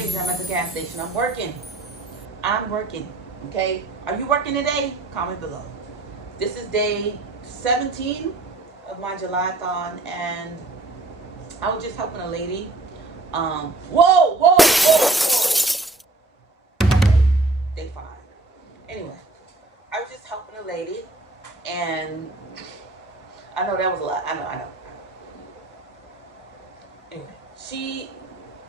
crazy. I'm at the gas station. I'm working. I'm working. Okay? Are you working today? Comment below. This is day 17 of my July-thon, and I was just helping a lady. Whoa, whoa, whoa, whoa. Day 5. Anyway, I was just helping a lady, and I know that was a lot. I know. Anyway, she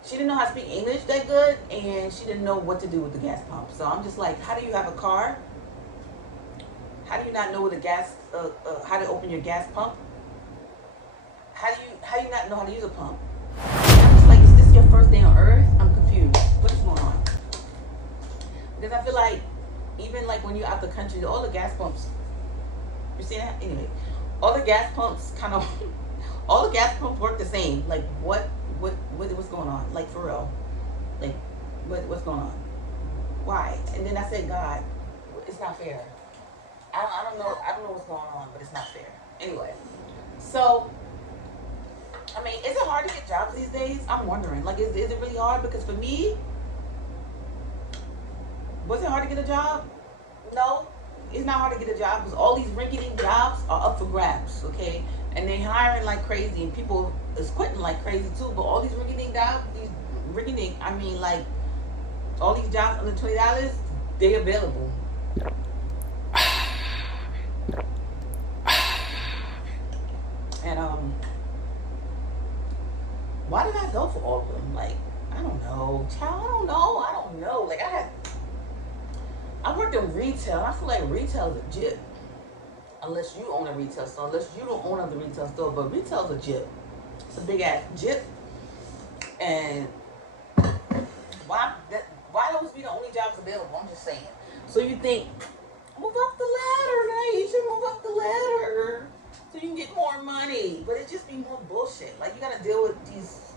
didn't know how to speak English that good, and she didn't know what to do with the gas pump. So I'm just like, how do you have a car? How do you not know the gas? How to open your gas pump? How do you not know how to use a pump? I'm just like, is this your first day on Earth? I'm confused. What is going on? Because I feel like even like when you're out the country, all the gas pumps. You see that? Anyway, all the gas pumps kind of, all the gas pumps work the same. Like what's going on? Like for real, like what's going on? Why? And then I said, God, it's not fair. I don't know what's going on, but it's not fair. Anyway, so I mean, is it hard to get jobs these days? I'm wondering. Like, is it really hard? Because for me, was it hard to get a job? No, it's not hard to get a job because all these rinky-dink jobs are up for grabs, okay? And they're hiring like crazy, and people is quitting like crazy too. But all these rinky-dink jobs, I mean, like all these jobs under $20, they're available. And why did I go for all of them? Like, I don't know, child. I don't know. Like I worked in retail, and I feel like retail is legit. Unless you own a retail store, unless you don't own a retail store, but retail is legit. It's a big ass jip. And why those be the only jobs available? I'm just saying. So you think, move up the ladder, now you should move up the ladder so you can get more money. But it just be more bullshit. Like, you gotta deal with these,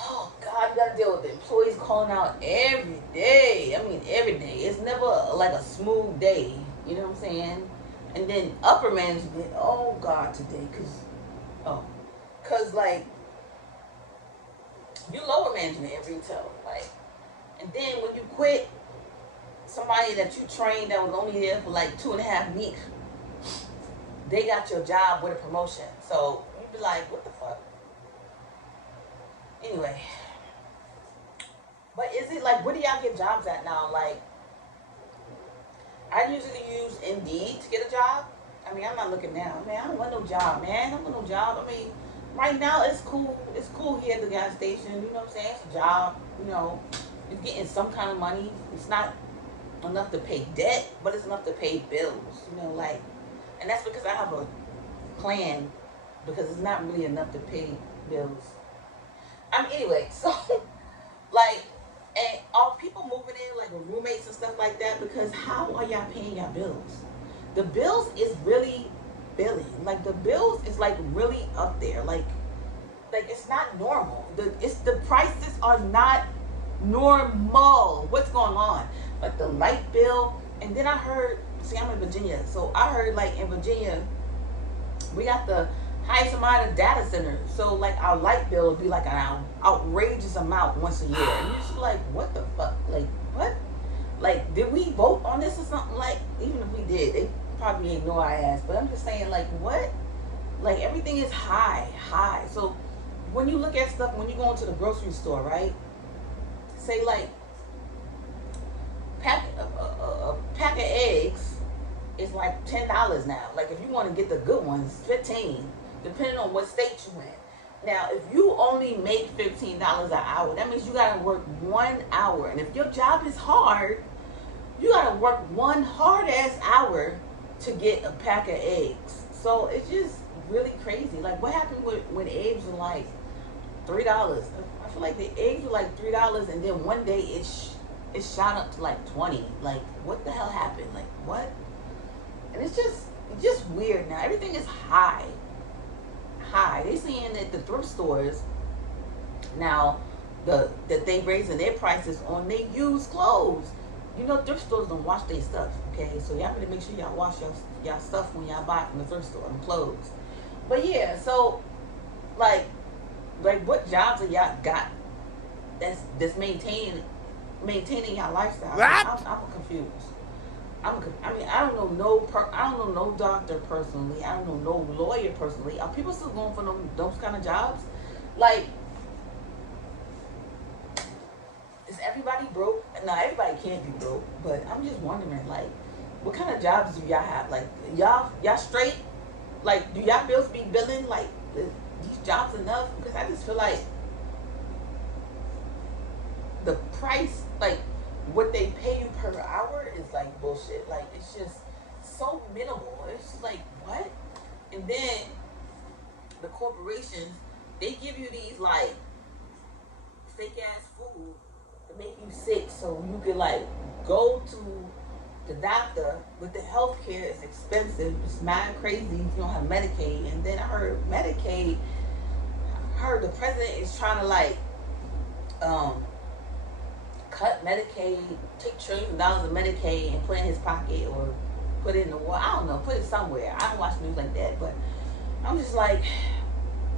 oh God, you gotta deal with the employees calling out every day. I mean, every day. It's never like a smooth day. You know what I'm saying? And then upper management, oh God, today, cause like, you lower management in retail, like, and then when you quit, somebody that you trained that was only there for like 2.5 weeks, they got your job with a promotion. So you be like, what the fuck? Anyway, but is it like, where do y'all get jobs at now? Like, I usually use Indeed to get a job. I mean, I'm not looking now. Man, I don't want no job, man. I don't want no job. I mean, right now it's cool. It's cool here at the gas station. You know what I'm saying? It's a job. You know, you're getting some kind of money. It's not enough to pay debt, but it's enough to pay bills. You know, like, and that's because I have a plan, because it's not really enough to pay bills. Anyway, so like, and are people moving in like with roommates and stuff like that? Because how are y'all paying your bills? The bills is really billing. Like, the bills is like really up there. Like it's not normal. The prices are not normal. What's going on? Like the light bill, and then I heard. See, I'm in Virginia, so I heard like in Virginia, we got the highest amount of data centers. So like our light bill would be like an outrageous amount once a year. And you're just like, what the fuck? Like, what? Like, did we vote on this or something? Like, even if we did, they probably ignore our ass. But I'm just saying, like, what? Like, everything is high. So when you look at stuff, when you go into the grocery store, right? Say like, a pack of eggs is like $10 now. Like, if you want to get the good ones, $15, depending on what state you in. Now, if you only make $15 an hour, that means you gotta work 1 hour. And if your job is hard, you gotta work one hard ass hour to get a pack of eggs. So it's just really crazy. Like, what happened when eggs were like $3? I feel like the eggs were like $3, and then one day it shot up to like 20. Like, what the hell happened? Like, what? And it's just weird now. Everything is high. They saying that the thrift stores now, that they raising their prices on their used clothes. You know, thrift stores don't wash their stuff. Okay, so y'all better make sure y'all wash y'all stuff when y'all buy from the thrift store and clothes. But yeah, so like what jobs have y'all got that's maintaining your lifestyle. What? I'm confused. I mean, I don't know no doctor personally. I don't know no lawyer personally. Are people still going for those kind of jobs? Like, is everybody broke? No, everybody can't be broke. But I'm just wondering, like, what kind of jobs do y'all have? Like, y'all straight? Like, do y'all bills be billing? Like, these jobs enough? Because I just feel like the price, like what they pay you per hour, is like bullshit. Like, it's just so minimal. It's just like, what? And then the corporations, they give you these like fake ass food to make you sick so you could like go to the doctor. But the healthcare is expensive. It's mad crazy if you don't have Medicaid. And then I heard Medicaid, I heard the president is trying to like cut Medicaid, take trillions of dollars of Medicaid and put it in his pocket or put it in the wall. I don't know, put it somewhere. I don't watch news like that, but I'm just like,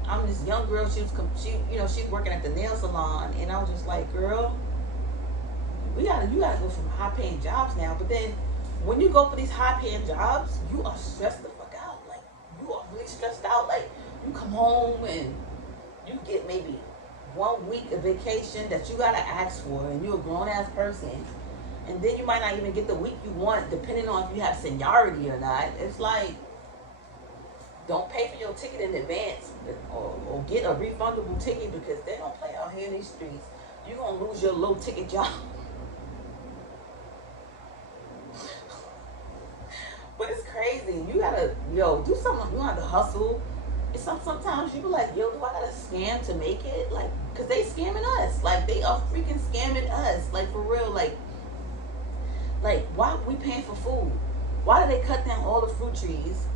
I'm this young girl. She's working at the nail salon, and I was just like, girl, you gotta go from high paying jobs now. But then when you go for these high paying jobs, you are stressed the fuck out. Like, you are really stressed out. Like, you come home and you get maybe 1 week of vacation that you gotta ask for, and you're a grown ass person, and then you might not even get the week you want, depending on if you have seniority or not. It's like, don't pay for your ticket in advance, or get a refundable ticket, because they don't play out here in these streets. You're gonna lose your low ticket job. But it's crazy. You gotta, do something. You have to hustle. Sometimes you be like, yo, do I gotta scam to make it? Like, cause they scamming us. Like, they are freaking scamming us. Like, for real. Like why are we paying for food? Why do they cut down all the fruit trees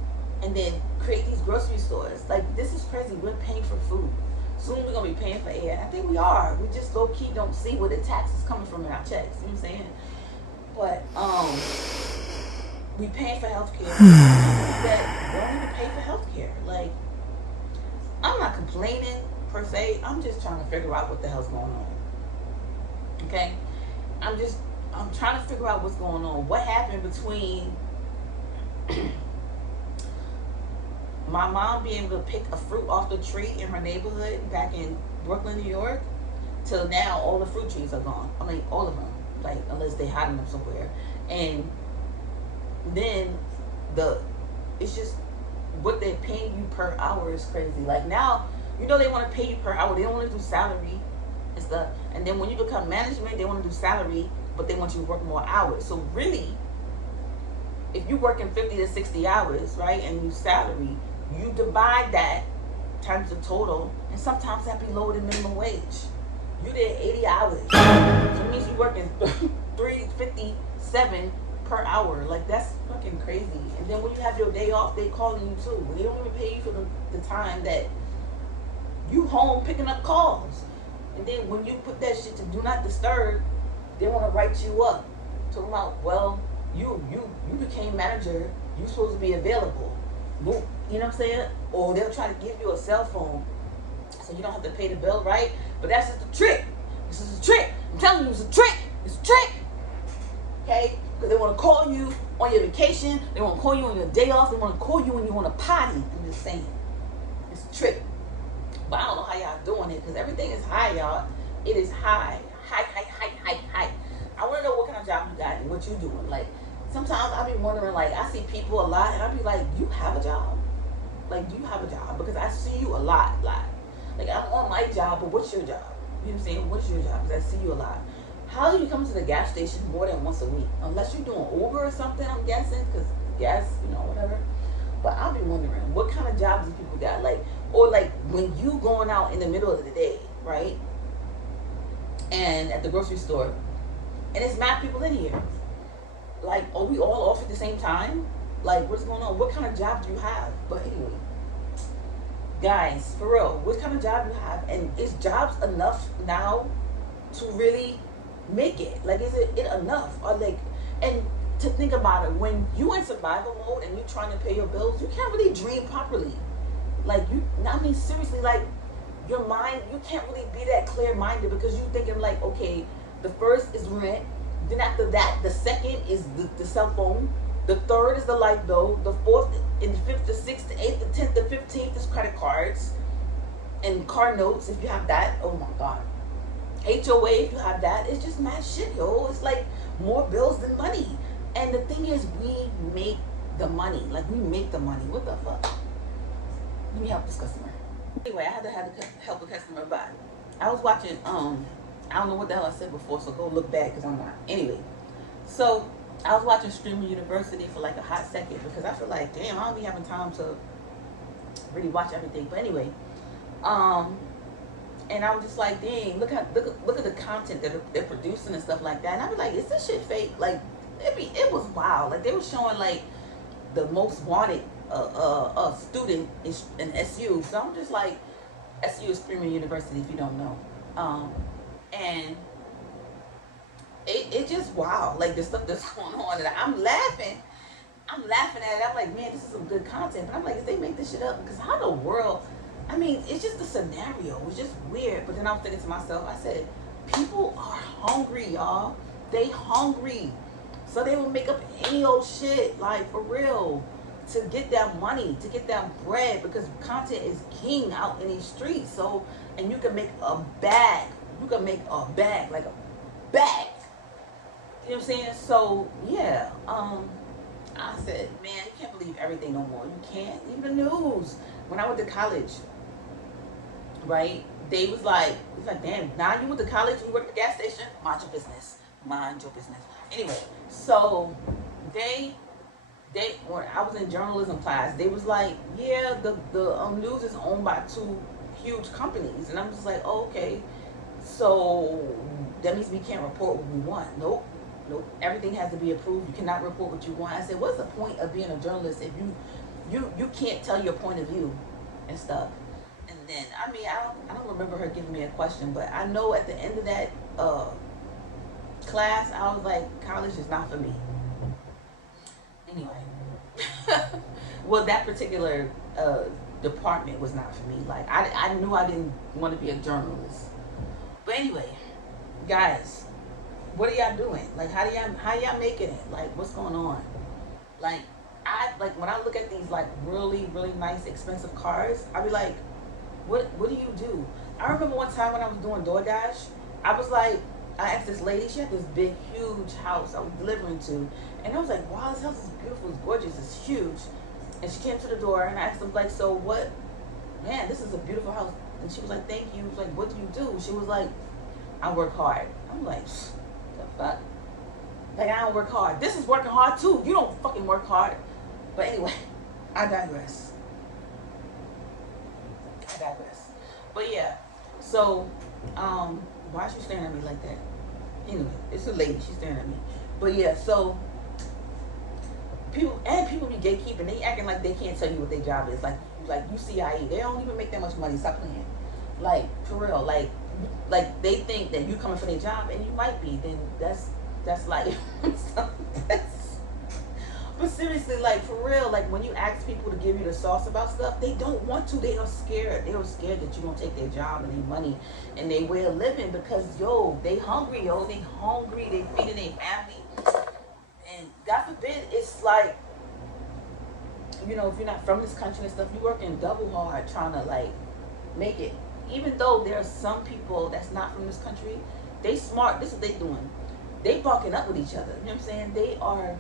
and then create these grocery stores? Like, this is crazy. We're paying for food. Soon we're gonna be paying for air. I think we are. We just low key don't see where the tax is coming from in our checks. You know what I'm saying? But we paying for healthcare. That we don't even pay for healthcare. Like, I'm not complaining per se. I'm just trying to figure out what the hell's going on. Okay? I'm trying to figure out what's going on. What happened between my mom being able to pick a fruit off the tree in her neighborhood back in Brooklyn, New York, till now all the fruit trees are gone. I mean, all of them. Like, unless they hiding them somewhere. And then it's just, what they're paying you per hour is crazy. Like, now, they want to pay you per hour. They don't want to do salary and stuff. And then when you become management, they want to do salary, but they want you to work more hours. So really, if you're working 50 to 60 hours, right, and you salary, you divide that times the total, and sometimes that be lower than minimum wage. You did 80 hours. So it means you're working $3.57 per hour. Like, that's fucking crazy. And then when you have your day off, they calling you too. They don't even pay you for the time that you home picking up calls. And then when you put that shit to do not disturb, they want to write you up, talking about, well, you became manager, you supposed to be available. You know what I'm saying? Or they'll try to give you a cell phone so you don't have to pay the bill, right? But that's just a trick. This is a trick. I'm telling you, it's a trick. It's a trick. Okay? Because they want to call you on your vacation. They want to call you on your day off. They want to call you when you want to potty. I'm just saying. It's a trick. But I don't know how y'all doing it, because everything is high, y'all. It is high. High. I want to know what kind of job you got and what you doing. Like, sometimes I be wondering, like, I see people a lot, and I be like, you have a job? Like, do you have a job? Because I see you a lot. Like, I'm on my job, but what's your job? You know what I'm saying? What's your job? Because I see you a lot. How do you come to the gas station more than once a week? Unless you're doing Uber or something, I'm guessing, because gas, whatever. But I'll be wondering, what kind of jobs do people got? Like, or like, when you going out in the middle of the day, right? And at the grocery store, and it's not people in here. Like, are we all off at the same time? Like, what's going on? What kind of job do you have? But anyway, guys, for real, what kind of job you have? And is jobs enough now to really make it? Like, is it enough? Or like, and to think about it, when you in survival mode and you trying to pay your bills, you can't really dream properly. Like, seriously, like, your mind, you can't really be that clear-minded because you're thinking like, okay, the first is rent, then after that, the second is the cell phone, the third is the light bill, the fourth and fifth, the sixth, the eighth, the 10th, the 15th is credit cards and car notes if you have that. Oh my God. HOA if you have that. It's just mad shit, yo. It's like more bills than money. And the thing is, we make the money. Like, we make the money. What the fuck? Let me help this customer. Anyway, I had to help a customer, but I was watching, I don't know what the hell I said before, so go look back because I'm not. Anyway, so I was watching Streamer University for like a hot second because I feel like, damn, I don't be having time to really watch everything. But anyway, and I was just like, dang, look at the content that they're producing and stuff like that. And I was like, is this shit fake? Like, it was wild. Like, they were showing like the most wanted student in SU. So I'm just like, SU is Streamer University if you don't know. And it just wow, like the stuff that's going on, and I'm laughing at it. I'm like, man, this is some good content. But I'm like, if they make this shit up, because how in the world? I mean, it's just the scenario. It's just weird. But then I was thinking to myself, I said, people are hungry, y'all. They hungry, so they will make up any old shit, like for real, to get that money, to get that bread, because content is king out in these streets. So, and you can make a bag. You can make a bag, like a bag. You know what I'm saying? So, yeah. I said, man, you can't believe everything no more. You can't. Even the news. When I went to college, right? They was like, it's like, damn, now you went to college and you work at the gas station? Mind your business. Mind your business. Anyway, so when I was in journalism class, they was like, yeah, the news is owned by 2 huge companies. And I'm just like, oh, okay. So that means we can't report what we want. Nope. Everything has to be approved. You cannot report what you want. I said, what's the point of being a journalist if you can't tell your point of view and stuff? And then, I mean, I don't remember her giving me a question, but I know at the end of that class, I was like, college is not for me. Anyway, well, that particular department was not for me. Like, I knew I didn't want to be a journalist. But anyway, guys, what are y'all doing? Like, how y'all making it? Like, what's going on? Like, when I look at these like really, really nice expensive cars, I be like, what do you do? I remember one time when I was doing DoorDash, I was like, I asked this lady, she had this big, huge house I was delivering to, and I was like, wow, this house is beautiful, it's gorgeous, it's huge. And she came to the door and I asked them, like, so what, man, this is a beautiful house. And she was like, thank you. Like, what do you do? She was like, I work hard. I'm like, the fuck? Like, I don't work hard. This is working hard too. You don't fucking work hard. But anyway, I digress. But yeah, so, why is she staring at me like that? Anyway, it's a lady, she's staring at me. But yeah, so, people be gatekeeping. They acting like they can't tell you what their job is. Like UCIE, they don't even make that much money. Stop playing. Like, for real, like they think that you coming for their job, and you might be. Then that's like, but seriously, like, for real, like, when you ask people to give you the sauce about stuff, they don't want to. They are scared. They are scared that you won't take their job and their money and their way of living because, yo, they hungry, yo. They hungry. They feeding their family. And God forbid, it's like, you know, if you're not from this country and stuff, you're working double hard trying to, like, make it. Even though there are some people that's not from this country, they smart. This is what they doing. They barking up with each other. You know what I'm saying? They are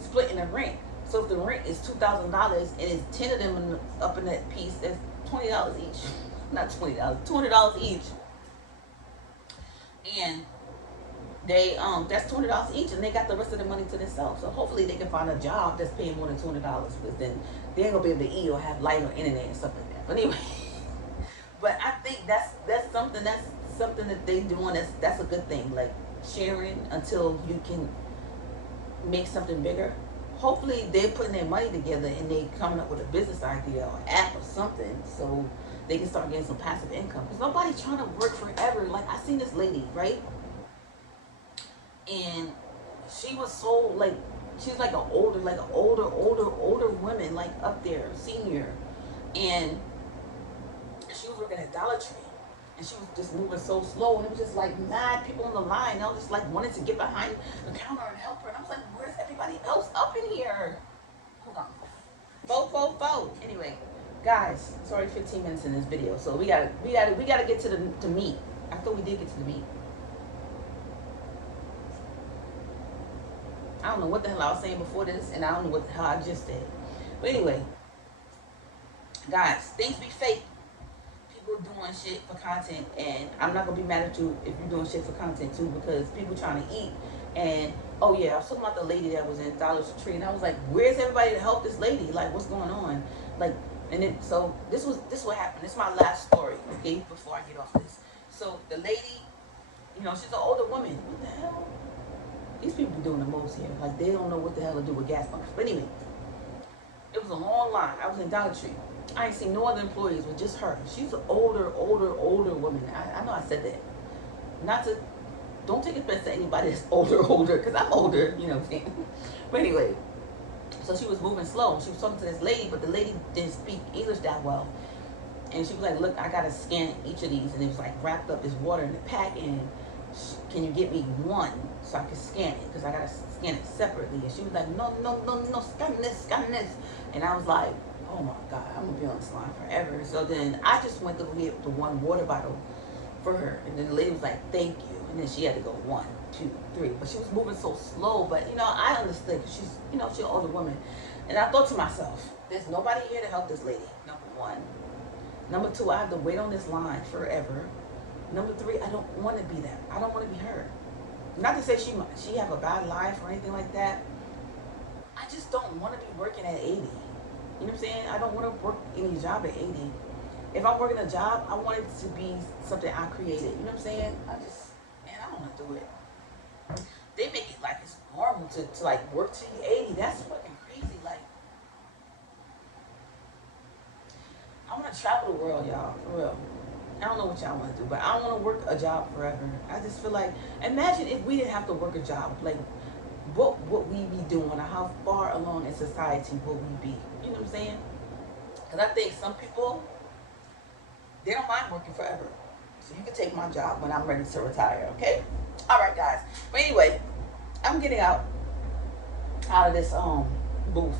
splitting the rent. So if the rent is $2,000 and it's 10 of them up in that piece, that's $20 each. Not $20, $200 each. And they that's $200 each, and they got the rest of the money to themselves. So hopefully they can find a job that's paying more than $200, because then they ain't gonna be able to eat or have light or internet and stuff like that. But anyway, but I think that's something that they doing. That's a good thing. Like, sharing until you can make something bigger. Hopefully they're putting their money together and they coming up with a business idea or app or something so they can start getting some passive income. Because nobody's trying to work forever. Like, I seen this lady, right? And she was so, like, she's like an older woman, like up there, senior. And she was working at Dollar Tree. And she was just moving so slow, and it was just like mad people on the line. I was just like wanted to get behind the counter and help her. And I was like, where's everybody else up in here? Hold on. Fo. Anyway, guys, sorry, 15 minutes in this video. So we gotta get to the meat. I thought we did get to the meat. I don't know what the hell I was saying before this, and I don't know what the hell I just said. But anyway, guys, things be fake. People doing shit for content, and I'm not gonna be mad at you if you're doing shit for content too, because people trying to eat. And oh yeah, I was talking about the lady that was in Dollar Tree, and I was like, where's everybody to help this lady? Like, what's going on? Like, and then so this what happened. This is my last story, okay, before I get off this. So the lady, you know, she's an older woman. What the hell? These people be doing the most here. Like, they don't know what the hell to do with gas pumps. But anyway, it was a long line. I was in Dollar Tree. I ain't seen no other employees, with just her. She's an older woman. I know I said that. Not to, don't take offense to anybody that's older, because I'm older, you know what I'm saying? But anyway, so she was moving slow. She was talking to this lady, but the lady didn't speak English that well. And she was like, look, I got to scan each of these. And it was like wrapped up, this water in the pack, and can you get me one so I can scan it? Because I got to scan it separately. And she was like, no, scan this. And I was like, oh my God, I'm going to be on this line forever. So then I just went to get the one water bottle for her. And then the lady was like, thank you. And then she had to go 1, 2, 3. But she was moving so slow. But, you know, I understood because she's, you know, she's an older woman. And I thought to myself, there's nobody here to help this lady, number one. Number two, I have to wait on this line forever. Number three, I don't want to be that. I don't want to be her. Not to say she have a bad life or anything like that. I just don't want to be working at 80. You know what I'm saying? I don't want to work any job at 80. If I'm working a job, I want it to be something I created. You know what I'm saying? I don't want to do it. They make it like it's normal to like work till you're 80. That's fucking crazy. Like, I want to travel the world, y'all, for real. I don't know what y'all want to do, but I don't want to work a job forever. I just feel like, imagine if we didn't have to work a job. Like, what would we be doing, or how far along in society would we be? You know what I'm saying? Because I think some people, they don't mind working forever. So you can take my job when I'm ready to retire, okay? All right, guys. But anyway, I'm getting out of this booth.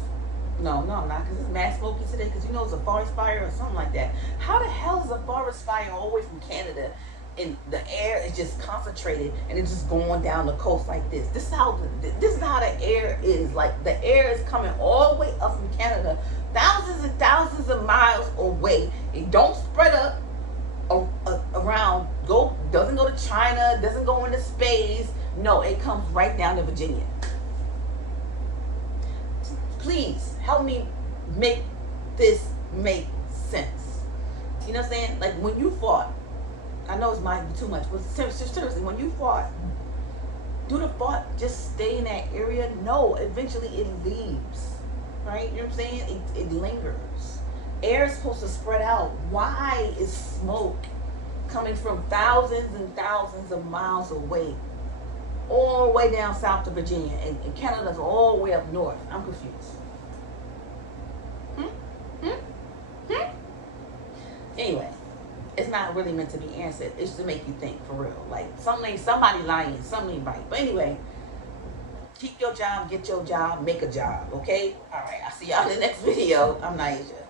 No, I'm not, because it's mad smoky today, because you know it's a forest fire or something like that. How the hell is a forest fire all the way from Canada, and the air is just concentrated, and it's just going down the coast like this? This is how the air is. Like, the air is coming all the way up from Canada, thousands and thousands of miles away. It don't spread up around, doesn't go to China, doesn't go into space. No, it comes right down to Virginia. Please help me make this make sense. You know what I'm saying? Like, when you fought, I know it might be too much, but seriously, when you fought, do the fart just stay in that area? No, eventually it leaves, right? You know what I'm saying? It lingers. Air is supposed to spread out. Why is smoke coming from thousands and thousands of miles away, all the way down south to Virginia, and Canada's all the way up north? I'm confused. Anyway, it's not really meant to be answered. It's to make you think, for real. Like, somebody lying, something ain't right. But anyway, keep your job, get your job, make a job, okay? All right, I'll see y'all in the next video. I'm Naija.